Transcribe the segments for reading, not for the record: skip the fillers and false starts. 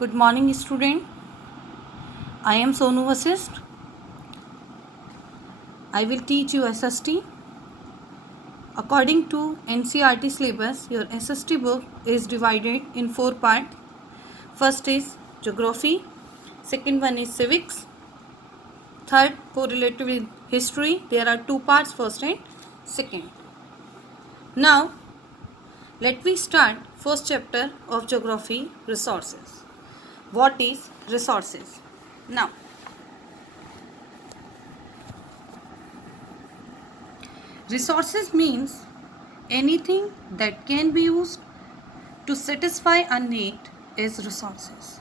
Good morning, student. I am Sonu Vasist. I will teach you SST. According to NCERT syllabus, your SST book is divided in 4 parts. First is geography. Second one is civics. Third, correlated with history. There are 2 parts, first and second. Now, let me start first chapter of geography, resources. What is resources? Now, resources means anything that can be used to satisfy a need is resources.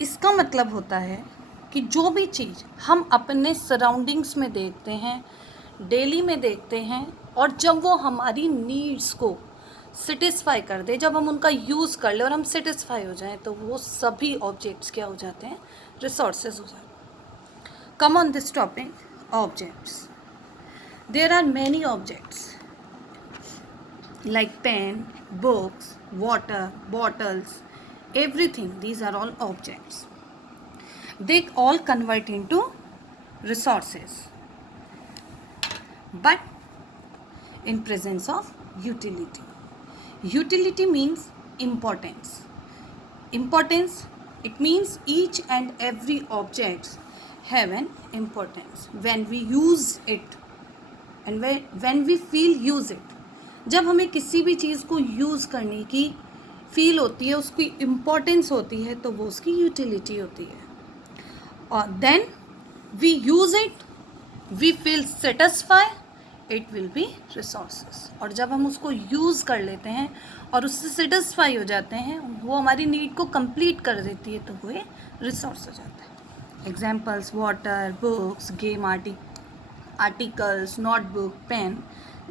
इसका मतलब होता है कि जो भी चीज़ हम अपने surroundings में देखते हैं, डेली में देखते हैं, और जब वो हमारी नीड्स को सेटिस्फाई कर दे, जब हम उनका यूज़ कर ले और हम सेटिस्फाई हो जाएं, तो वो सभी ऑब्जेक्ट्स क्या हो जाते हैं? रिसोर्सेज हो जाते हैं. Come on this topic, objects. There are many objects like pen, books, water, bottles, everything. These are all objects. They all convert into resources, but in presence of utility. Utility means importance. Importance, it means each and every objects have an importance when we use it and when we feel use it. जब हमें किसी भी चीज़ को use करने की feel होती है, उसकी इम्पोर्टेंस होती है, तो वो उसकी यूटिलिटी होती है. और then we use it, we feel satisfy, it will be resources. और जब हम उसको यूज़ कर लेते हैं और उससे सेटिस्फाई हो जाते हैं, वो हमारी नीड को कंप्लीट कर देती है, तो वो रिसोर्स हो जाता है. Examples: water, books, game articles, notebook, pen,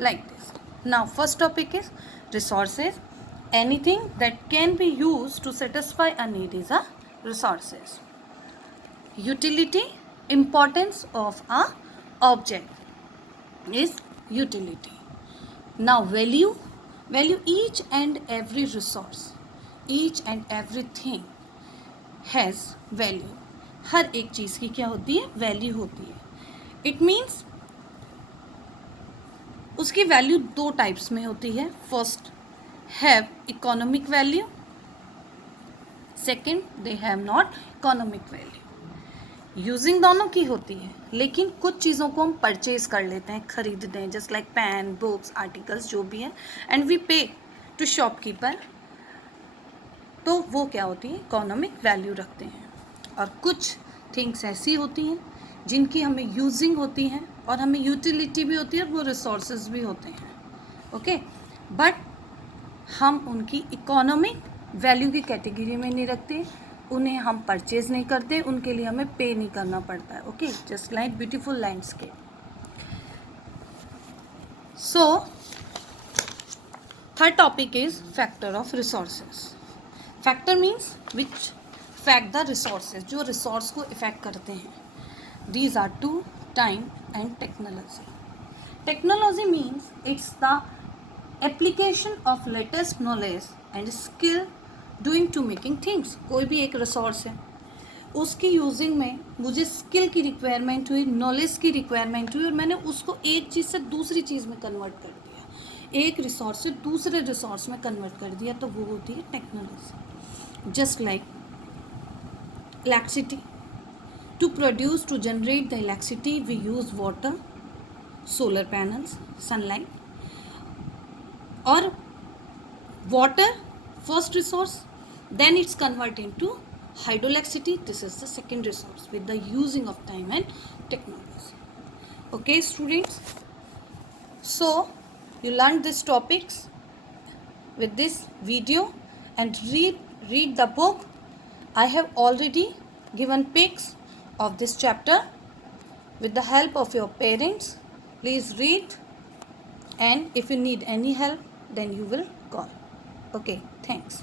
like this. Now, first topic is resources. Anything that can be used to satisfy a need is a resources. Utility, importance of a object is utility. Now, value. Value, each and every resource, each and everything has value. हर एक चीज़ की क्या होती है? Value होती है. It means उसकी value 2 types में होती है. First, have economic value. Second, they have not economic value. Using दोनों की होती है, लेकिन कुछ चीज़ों को हम परचेज कर लेते हैं, खरीदते हैं, just like pen, books, articles, जो भी है, and we pay to shopkeeper, तो वो क्या होती है? इकोनॉमिक वैल्यू रखते हैं. और कुछ थिंग्स ऐसी होती हैं जिनकी हमें यूजिंग होती हैं और हमें यूटिलिटी भी होती है, और वो रिसोर्सेज भी होते हैं. ओके, बट हम उनकी इकोनॉमिक वैल्यू की कैटेगरी में नहीं रखते, उन्हें हम परचेज नहीं करते, उनके लिए हमें पे नहीं करना पड़ता है. Okay, just like beautiful landscape. So third topic is factor of resources. Factor means which affect the resources, जो रिसोर्स को इफेक्ट करते हैं. These are 2: time and technology. Technology means it's the application of latest knowledge and skill doing to making things. कोई भी एक resource है, उसकी using में मुझे स्किल की रिक्वायरमेंट हुई, नॉलेज की रिक्वायरमेंट हुई, और मैंने उसको एक चीज़ से दूसरी चीज़ में कन्वर्ट कर दिया, एक रिसोर्स से दूसरे रिसोर्स में कन्वर्ट कर दिया, तो वो होती है technology. Just like electricity. To generate the electricity, we use water, solar panels, sunlight. Or water, first resource, then it's converted into hydroelectricity. This is the second resource with the using of time and technology. Okay, students, so you learned these topics with this video, and read the book. I have already given pics of this chapter with the help of your parents. Please read, and if you need any help, then you will call. Okay, thanks.